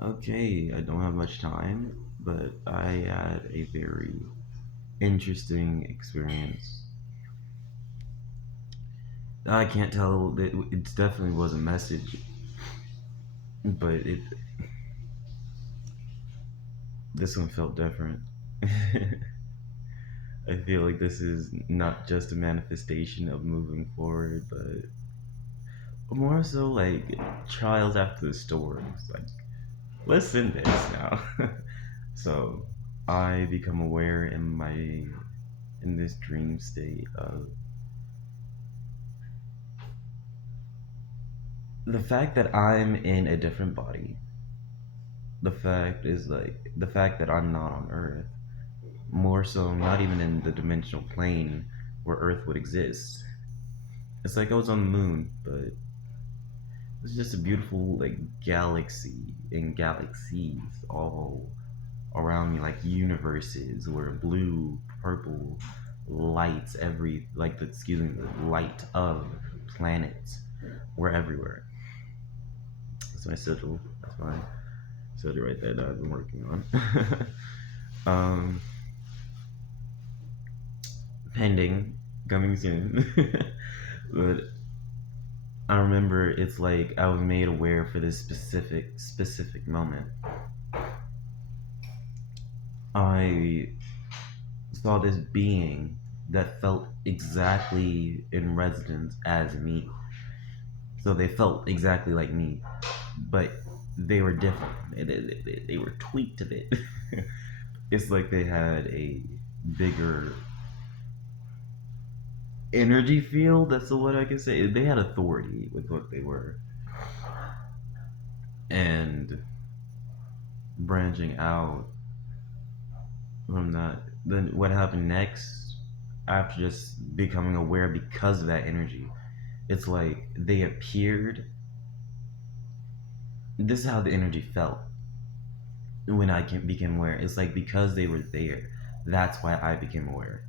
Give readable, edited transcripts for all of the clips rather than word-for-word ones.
Okay, I don't have much time, but I had a very interesting experience. I can't tell. It definitely was a message, but this one felt different. I feel like this is not just a manifestation of moving forward, but more so like trials after the storms. Like, listen to this now. So, I become aware in this dream state of the fact that I'm in a different body. The fact that I'm not on Earth. More so, not even in the dimensional plane where Earth would exist. It's like I was on the moon, but it's just a beautiful like galaxy and galaxies all around me, like universes where blue, purple lights every like the excuse me the light of planets were everywhere. That's my sigil. That's my sigil right there that I've been working on. um, pending, coming soon. But I remember it's like I was made aware for this specific moment. I saw this being that felt exactly in resonance as me. So they felt exactly like me, but they were different. They were tweaked a bit. It's like they had a bigger energy field. That's what I can say. They had authority with what they were, and branching out from that. Then what happened next? After just becoming aware because of that energy, it's like they appeared. This is how the energy felt when became aware. It's like because they were there, that's why I became aware.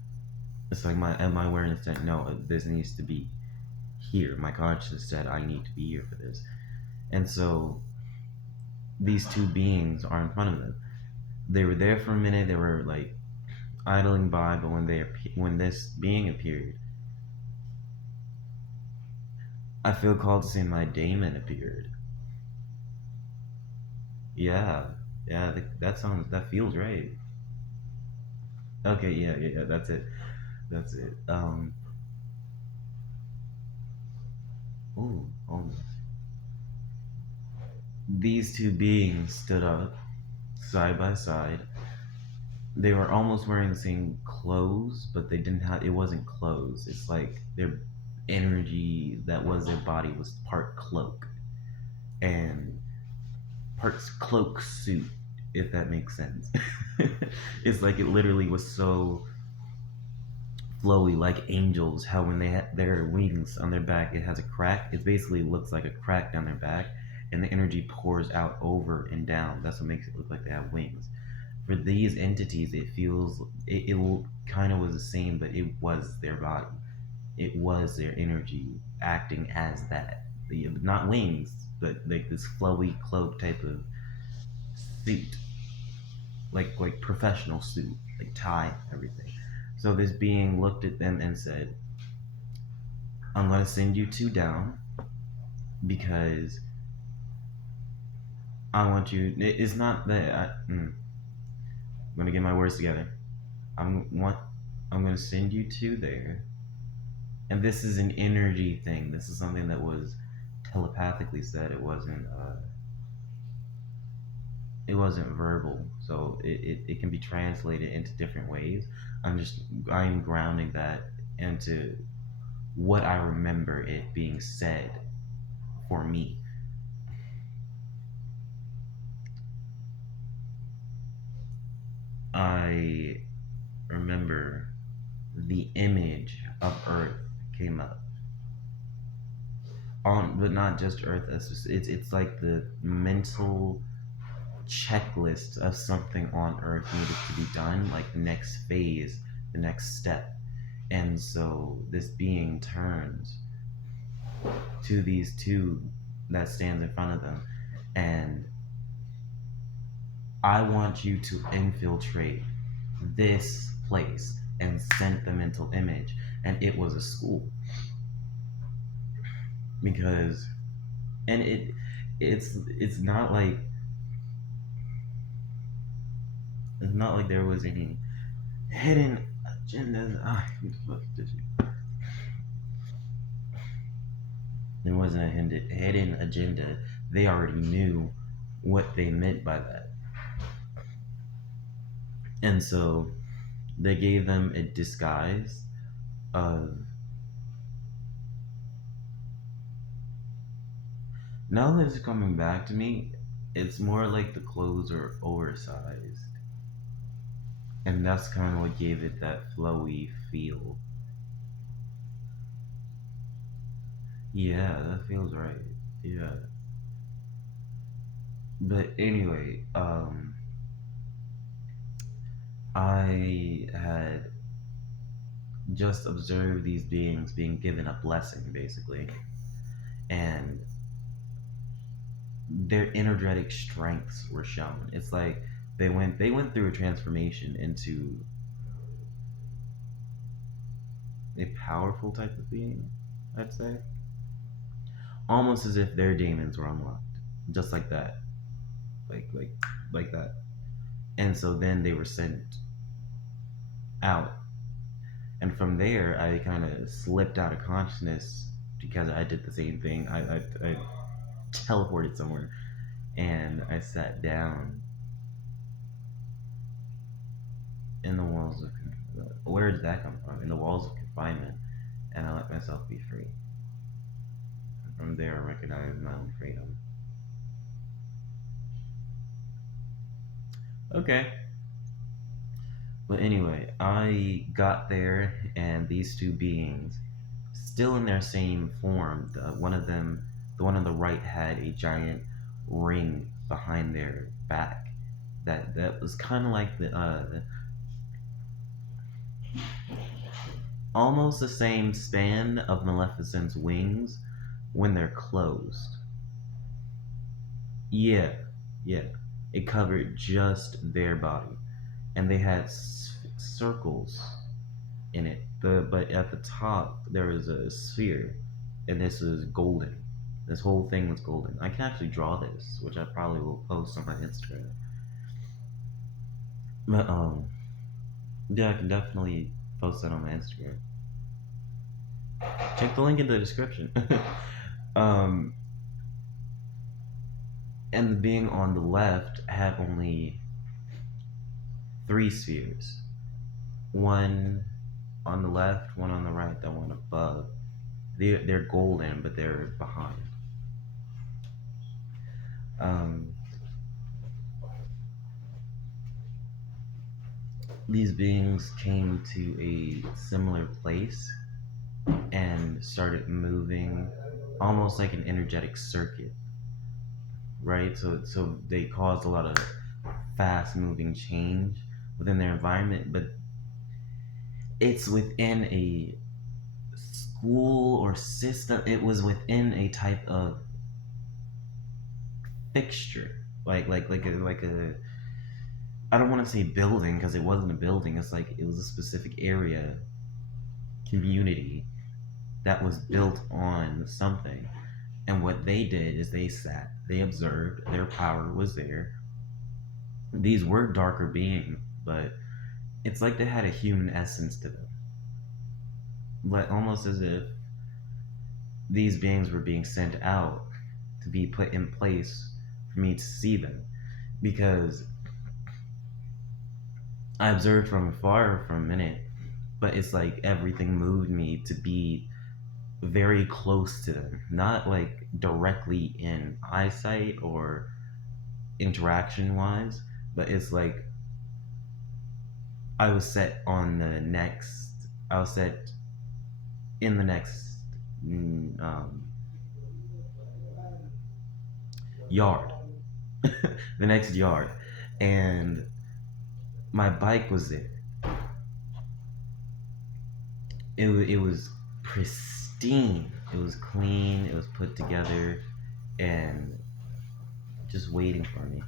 It's like my awareness said, no, this needs to be here. My consciousness said, I need to be here for this. And so these two beings are in front of them. They were there for a minute. They were like idling by, but when this being appeared, I feel called to say my daemon appeared. Yeah, yeah, that feels right. Okay, yeah, that's it. That's it. Ooh, almost. These two beings stood up side by side. They were almost wearing the same clothes, but they didn't have. It wasn't clothes. It's like their energy that was their body was part cloak and parts cloak suit, if that makes sense. It's like it literally was so flowy, like angels. How when they have their wings on their back, it has a crack. It basically looks like a crack down their back, and the energy pours out over and down. That's what makes it look like they have wings. For these entities, it feels it kind of was the same, but it was their body. It was their energy acting as that. Not wings, but like this flowy cloak type of suit, like professional suit, like tie, everything. So this being looked at them and said, I'm going to send you two down because I want you. It's not that I'm going to get my words together. I'm want. I'm going to send you two there, and this is an energy thing. This is something that was telepathically said. It wasn't verbal, so it can be translated into different ways. I'm grounding that into what I remember it being said for me. I remember the image of Earth came up on, but not just Earth. It's like the mental checklist of something on Earth needed to be done, like the next phase, the next step. And so this being turns to these two that stands in front of them, and I want you to infiltrate this place, and sent the mental image. And it was a school. Because, and it's not like, there was any hidden agendas. There wasn't a hidden agenda. They already knew what they meant by that. And so they gave them a disguise of, now that it's coming back to me, it's more like the clothes are oversized. And that's kind of what gave it that flowy feel. Yeah, that feels right. Yeah. But anyway, I had just observed these beings being given a blessing, basically. And their energetic strengths were shown. It's like they went through a transformation into a powerful type of being, I'd say. Almost as if their demons were unlocked. Just like that. Like that. And so then they were sent out. And from there I kind of slipped out of consciousness because I did the same thing. I teleported somewhere and I sat down in the walls of, where did that come from? In the walls of confinement, and I let myself be free. And from there, I recognized my own freedom. Okay. But anyway, I got there, and these two beings, still in their same form, one of them, the one on the right, had a giant ring behind their back. That was kind of like the almost the same span of Maleficent's wings when they're closed. Yeah, yeah. It covered just their body, and they had circles in it. But at the top there was a sphere, and this was golden. This whole thing was golden. I can actually draw this, which I probably will post on my Instagram. But yeah, I can definitely post that on my Instagram. Check the link in the description. um, and the being on the left had only 3 spheres. One on the left, one on the right, then one above. They're golden, but they're behind. Um, these beings came to a similar place and started moving almost like an energetic circuit, right? So they caused a lot of fast moving change within their environment, but it's within a school or system. It was within a type of fixture, like a I don't want to say building because it wasn't a building. It's like it was a specific area, community that was built on something. And what they did is they sat, they observed, their power was there. These were darker beings, but it's like they had a human essence to them. But almost as if these beings were being sent out to be put in place for me to see them. Because I observed from afar for a minute, but it's like everything moved me to be very close to them, not like directly in eyesight or interaction wise, but it's like I was set on the next, I was set in the next yard, the next yard, and my bike was there. It was pristine. It was clean. It was put together, and just waiting for me.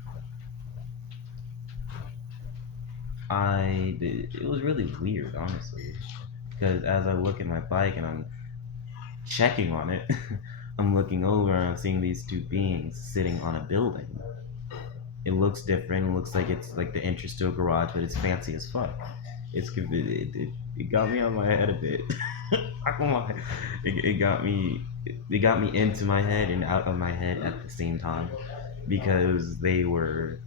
it was really weird, honestly, because as I look at my bike and I'm checking on it, I'm looking over and I'm seeing these two beings sitting on a building. It looks different. It looks like it's like the entrance to a garage, but it's fancy as fuck. It got me on my head a bit. Not gonna lie. It got me into my head and out of my head at the same time because they were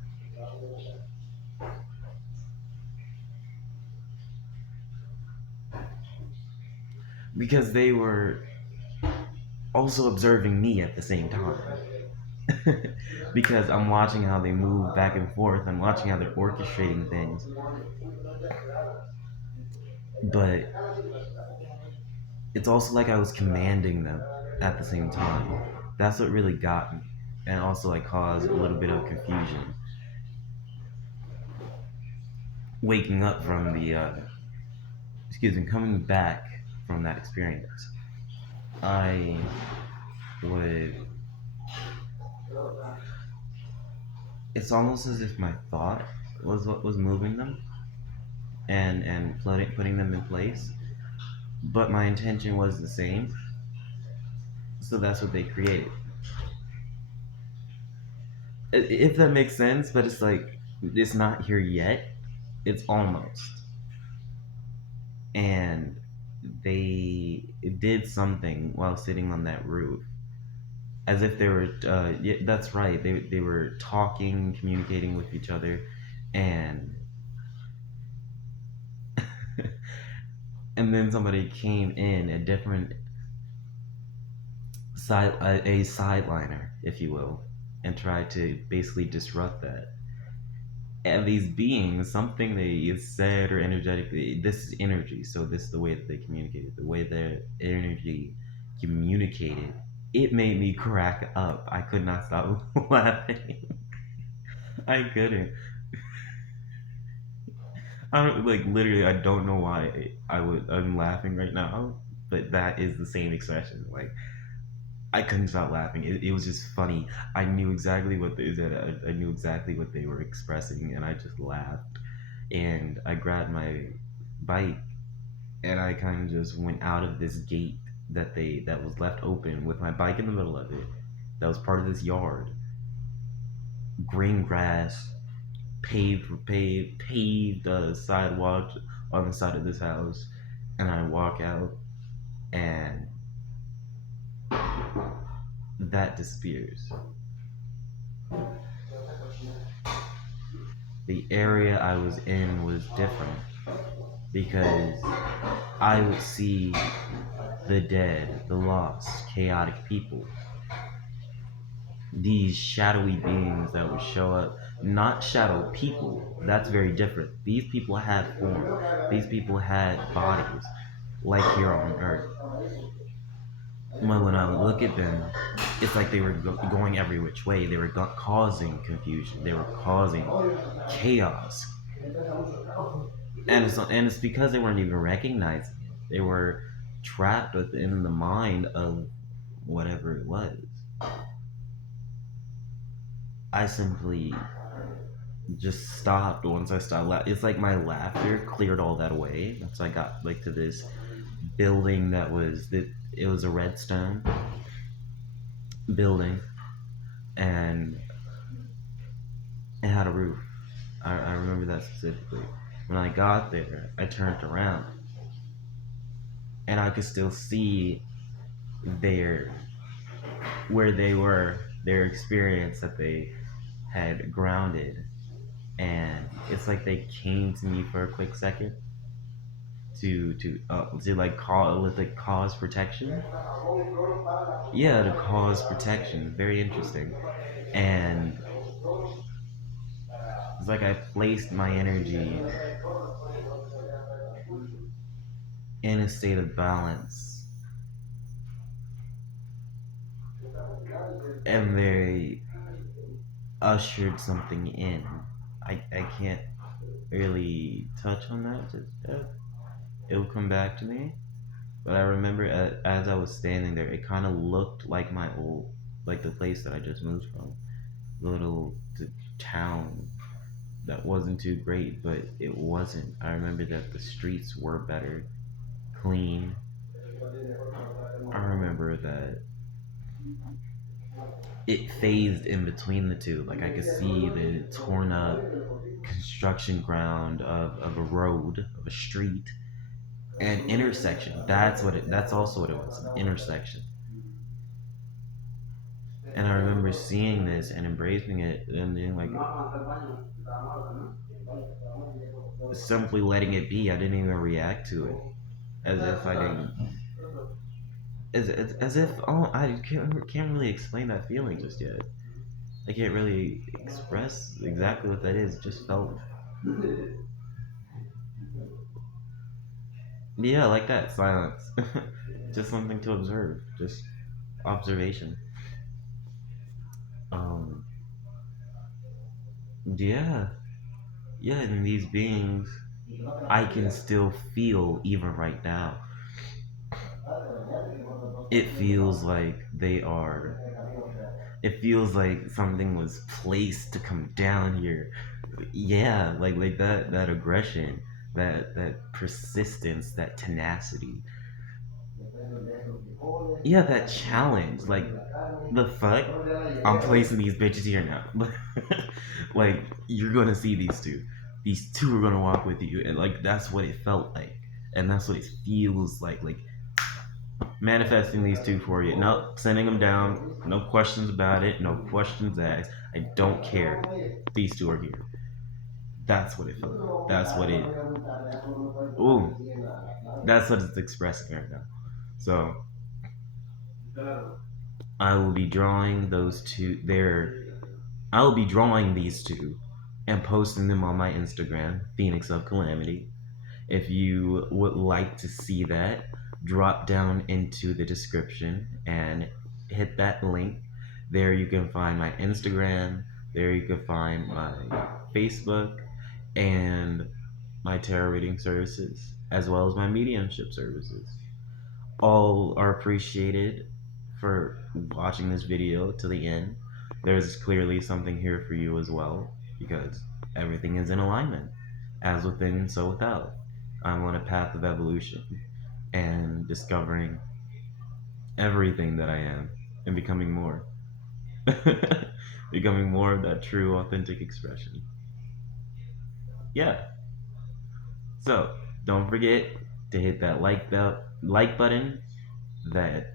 also observing me at the same time. Because I'm watching how they move back and forth. I'm watching how they're orchestrating things. But it's also like I was commanding them at the same time. That's what really got me. And also like caused a little bit of confusion. Waking up from coming back from that experience, I would, it's almost as if my thought was what was moving them and putting them in place. But my intention was the same. So that's what they created. If that makes sense, but it's like, it's not here yet. It's almost. And they did something while sitting on that roof. As if they were, yeah, that's right. They were talking, communicating with each other, and and then somebody came in, a different a sideliner, if you will, and tried to basically disrupt that. And these beings, something they said or energetically, this is energy, so this is the way that they communicated, the way their energy communicated. It made me crack up. I could not stop laughing. I couldn't. I don't like literally. I don't know why I'm laughing right now, but that is the same expression. Like I couldn't stop laughing. It was just funny. I knew exactly what they said. I knew exactly what they were expressing, and I just laughed. And I grabbed my bike, and I kind of just went out of this gate that was left open with my bike in the middle of it. That was part of this yard, green grass, paved sidewalk on the side of this house, and I walk out, and that disappears. The area I was in was different because I would see the dead, the lost, chaotic people. These shadowy beings that would show up, not shadow people, that's very different. These people had form, these people had bodies, like here on Earth. When I would look at them, it's like they were going every which way. They were causing confusion, they were causing chaos. And it's because they weren't even recognizing it. They were trapped within the mind of whatever it was. I simply just stopped once I stopped laughing. It's like my laughter cleared all that away. That's why I got like to this building it was a redstone building, and it had a roof. I remember that specifically. When I got there, I turned around and I could still see their where they were, their experience that they had grounded, and it's like they came to me for a quick second to like cause protection. Yeah, to cause protection. Very interesting. And it's like I placed my energy in a state of balance, and they ushered something in. I can't really touch on that just yet. It'll come back to me. But I remember as I was standing there, it kind of looked like my old, like the place that I just moved from, the little town. that wasn't too great, but it wasn't. I remember that the streets were better, clean. I remember that it phased in between the two. Like I could see the torn up construction ground of a road, of a street, an intersection. That's also what it was, an intersection. And I remember seeing this and embracing it and then like simply letting it be. I didn't even react to it. As if I didn't as if I can't really explain that feeling just yet. I can't really express exactly what that is. It just felt, yeah, like that silence. Just something to observe, just observation. Um, yeah, yeah, and these beings I can still feel even right now. It feels like they are. It feels like something was placed to come down here. Yeah, like that aggression, that persistence, that tenacity. Yeah, that challenge. Like the fuck? I'm placing these bitches here now. Like you're gonna see these two. These two are gonna walk with you, and like that's what it felt like, and that's what it feels like. Like manifesting these two for you. No, sending them down. No questions about it. No questions asked. I don't care. These two are here. That's what it felt like. That's what it. Ooh, that's what it's expressing right now. So I will be drawing those two. I will be drawing these two and posting them on my Instagram, Phoenix of Calamity. If you would like to see that, drop down into the description and hit that link. There you can find my Instagram. There you can find my Facebook and my tarot reading services, as well as my mediumship services. All are appreciated for watching this video to the end. There's clearly something here for you as well, because everything is in alignment. As within, so without. I'm on a path of evolution and discovering everything that I am and becoming more. Becoming more of that true, authentic expression. Yeah. So don't forget to hit that like button, that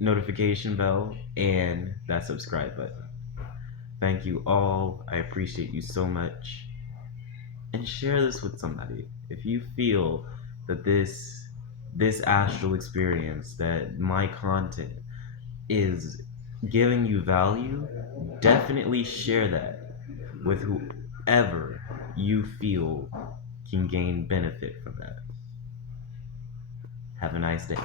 notification bell, and that subscribe button. Thank you all. I appreciate you so much. And share this with somebody. If you feel that this astral experience, that my content is giving you value, definitely share that with whoever you feel can gain benefit from that. Have a nice day.